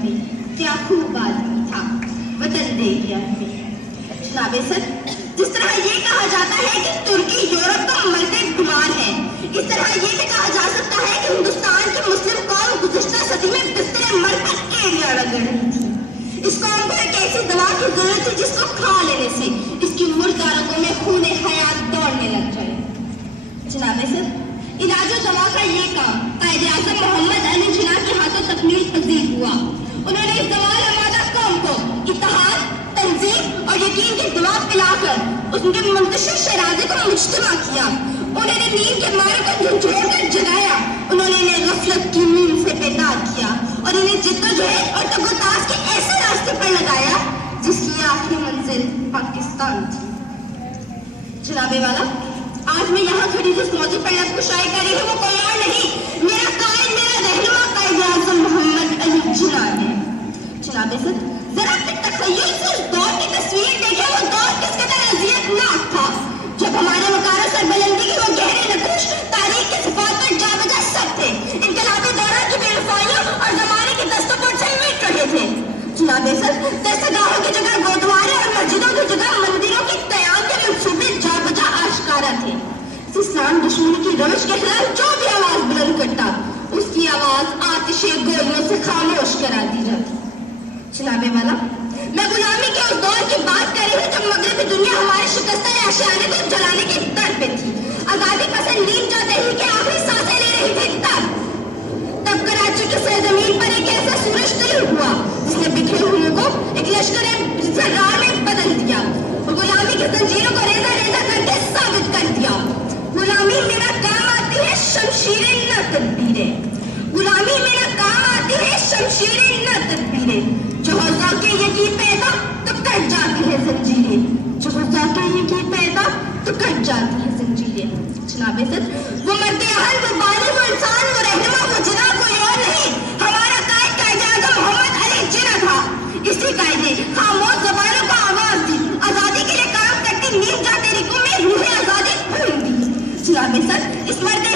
हमें, क्या खूब आदमी था, वतन दे दिया हमें। जनाब सर, जिस तरह ये कहा जाता है कि तुर्की यूरोप का मर्दे गुमान है, इस तरह ये भी कहा जा सकता है कि हिंदुस्तान की मुस्लिम कौम गुज़िश्ता सदी में बिस्तरे मर पर एड़ियां रगड़ रही थी। इस कौम को एक ऐसी दवा की जरूरत थी जिसको खा लेने से इसकी मुर्दा रगों में खूने हयात दौड़ने लग जाए। जनाब सर, इलाज और दवा का ये काम कायदे आज़म मोहम्मद अली जिन्ना के हाथों तकमील पजीर हुआ। उन्होंने इस दवा आमादा कौम को इत्तेहाद, तंजीम और यकीन की दवा पिलाकर उसके मुंतशिर शराजे को मुज्तमा किया। उन्होंने नींद के मारे को झंझोड़ कर जगाया। उन्होंने इन्हें गफलत की नींद से बेदार किया और इन्हें जिद्दोजहद और तगोतास के ऐसे रास्ते पर लगाया जिसकी आखिरी मंजिल पाकिस्तान थी। जनाबे वाला, आज मैं यहाँ खड़ी जिस मौजू पर लफ्ज़ कुशाई कर रही हूँ वो कोई और नहीं, मेरा कायद, मेरा रहनुमा कायदे आज़म मोहम्मद अली जिन्ना है। जनाबे सर, जरा अपने तखय्युल से उस दौर की तस्वीर देखें। वो दौर किस कदर अज़ियतनाक था जब हमारे मकारों सरबलंदी की वो गहरे नकूश तारीख के सिफात पर जा बजा सब थे, इनकलाबी दौरान की बेवफाइयों और ज़माने के दस्तों पर से मिट रहे थे। जनाबे सर, दस्तगाहों की जगह गुरुद्वारे और मस्जिदों की जगह मंदिरों की क़याम के मंसूबे जा बजा आश्कारा थे। इस्लाम दुश्मनी की रविश के खिलाफ जो भी आवाज बुलंद करता उसकी आवाज आतिशे गोलियों से खामोश करा दी जाती। जनाबे वाला, मैं गुलामी के उस दौर की बात कर रही हूँ जब मगरबी दुनिया हमारे शिकस्ता आशियाने को जलाने की दर पे थी। आजादी पसंद नीम जाते ही के आखिरी सांसें ले रही थी। तब कराची की सरजमीन पर एक ऐसा सूरज तलू हुआ जिसने बिखरे हुए को एक लश्कर जर्रार में बदल दिया और गुलामी की जंजीरों को रेजा रेजा करके साबित कर दिया। गुलामी मेरा काम आती है, शमशीरें न तदबीरें। गुलामी मेरा काम आती है, शमशीरें न तदबीरें। जो हो जाके यकी पैदा तो कट जाती है जंजीरें, जो हो जाके यकी पैदा तो कट जाती है जंजीरें। जनाबे सर, वो मर्दे अहल, वो बानी, वो इंसान, वो रहनुमा, वो जिन्ना कोई और नहीं, हमारा कायदे आज़म मोहम्मद अली जिन्ना था। इसी कायदे खामोश ज़बानों को आवाज दी, आजादी के लिए काम करती नीम जाते रिकों में रूह आजादी फूंक दी। जनाबे सर, इस मर्दे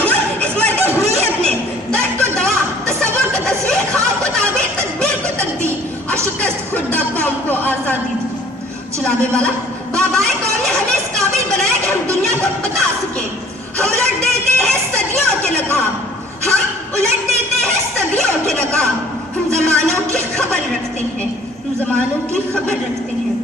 हुई अपने दर्द को दवा, तसव्वुर को तस्वीर, ख्वाब को ताबीर, तदबीर को तकदीर और शिकस्त खुर्दा कौम को आजादी दी। जनाबे वाला, बाबाए कौम ने हमें इस काबिल बनाया कि हम दुनिया को बता सके। हम उलट देते हैं सदियों के नकाब, हम उलट देते हैं सदियों के नकाब। हम जमानों की खबर रखते हैं, हम जमानों की खबर रखते हैं।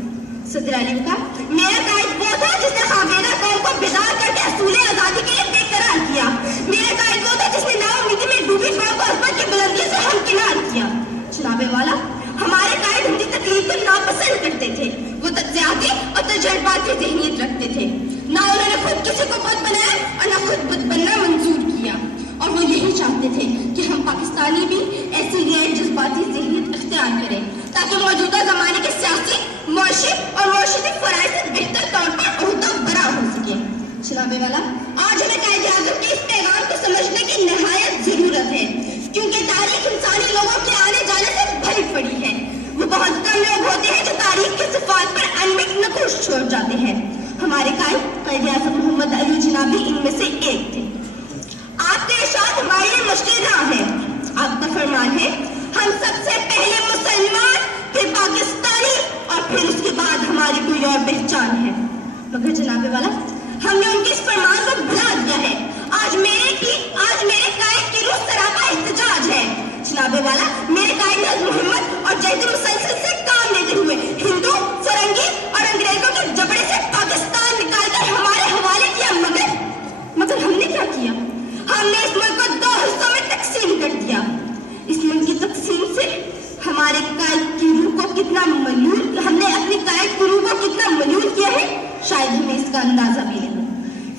सदर अली का मेरा कायद वो था जिसने खाबेदा कौम को बेदार करके असूले आजादी के लिए बेकरार किया। मेरा कायद वो था जिसने नाउमीदी में डूबी फौज को अजमत की बुलंदी से हमकिनार किया। जनाबे वाला, हमारे कायद हिंदी तकलीफ को नापसंद करते थे। वो तज्जियाती और तजर्बाती ज़हनियत रखते थे। ना उन्होंने खुद किसी को बुत बनाया और ना खुद बुत बनना मंजूर किया। और वो यही चाहते थे कि हम पाकिस्तानी भी ऐसी गैर जज्बाती ज़हनियत इख्तियार करें ताकि मौजूदा ज़माने के सियासी, मुआशी और मुआशरती फ़राइज़ से बेहतर तौर पर ओहदा बरा हो सके। जनाबे वाला, आज हमें कायदे आज़म के इस पैगाम को समझने की नहायत ज़रूरत है क्योंकि तारीख इंसानी लोगों के आने जाने से भरी पड़ी है। वो बहुत कम लोग होते हैं जो तारीख के सिफात पर अनमिट नकूश छोड़ जाते हैं। हमारे कायदे आज़म मोहम्मद अली जिन्ना भी इनमें से एक थे। आपके इरशाद हमारे लिए मुश्किल ना है। आपका फरमान है, हम सबसे पहले मुसलमान, फिर पाकिस्तानी और फिर उसके बाद हमारी कोई और पहचान है। मगर जनाबे वाला, हमने उनके इस फरमान को भुला दिया है। आज मेरे कायद की रूह सरापा इhtजाज है। जनाबे वाला, मेरे कायद मोहम्मद और जैद मुसलसल से काम लेते हुए हिंदू, फरंगी और अंग्रेजों के जबड़े से पाकिस्तान निकालकर हमारे हवाले किया। मगर हमने क्या किया? हमने इस मुल्क को दो हिस्सों में तकसीम कर दिया। इस मुल्क की तकसीम से हमारे कायद की रूह को कितना मलूल, हमने अपनी कायद की रूह को कितना मलूल किया है, शायद हमें इसका अंदाजा भी नहीं।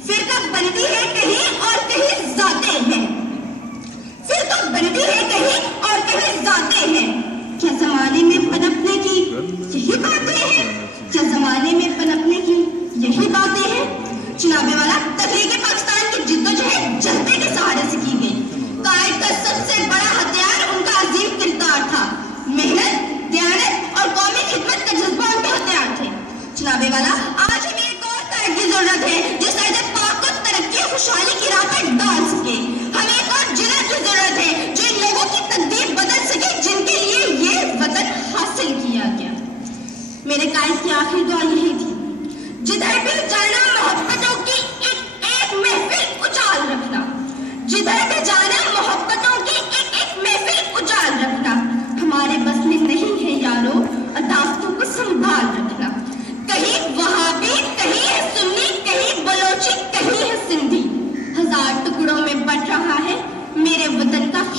फिरका बंदी है कहीं और कहीं जाते हैं, फिरका बंदी है कहीं और कहीं जाते हैं। क्या जमाने में पनपने की यही बातें हैं? क्या जमाने में पनपने की यही बातें हैं? जनाबे वाला, तहरीक पाकिस्तान की जिद्दोजहद जज्बे के सहारे से की गई। कायद का सबसे बड़ा हथियार उनका अजीम किरदार था। मेहनत, दयानत और कौमी खिदमत का जज्बा उनके हथियार थे। जनाबे वाला, आज हमें एक और कायद की जरूरत है जो सरद पाक को तरक्की और खुशहाली की राह पर डाल सके। हमें एक और जिन्ना की जरूरत है जो इन लोगों की तकदीर बदल सके जिनके लिए ये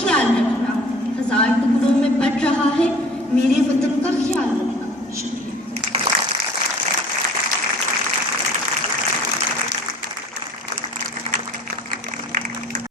خیال رکھنا، 1000 ٹکڑوں میں بٹ رہا ہے میرے وطن